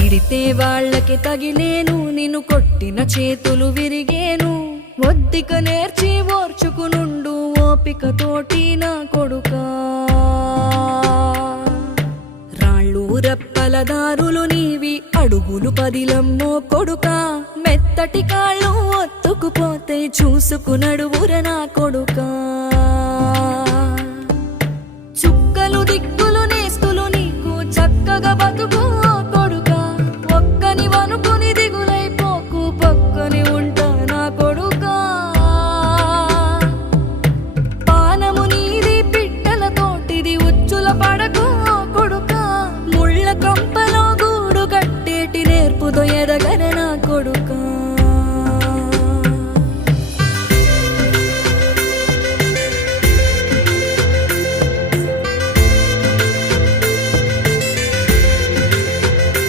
తిడితే వాళ్ళకి తగిలేను, నిన్ను కొట్టిన చేతులు విరిగేను. ఒద్దిక నేర్చి ఓర్చుకునుండు ఓపికతోటి నా కొడుకా. రాళ్ళు రప్పల దారులు నీవి, అడుగులు పదిలమ్మో కొడుకా. మెత్తటి కాళ్ళు ఒత్తుకుపోతే చూసుకునడువుర నా కొడుకా. చుక్కలు దిక్కులు నేస్తులు నీకు చక్కగా బతుకు కొడుకా. ఒక్కని వనుకుని దిగులైపోకు, పక్కని ఉంటా నా కొడుకా. పానము నీది పిట్టల తోటిది, ఉచ్చుల పడకు కొడుకా. ముళ్ళ కంపలో గూడు కట్టేటి నేర్పుతో ఎదగర నా కొడుకా.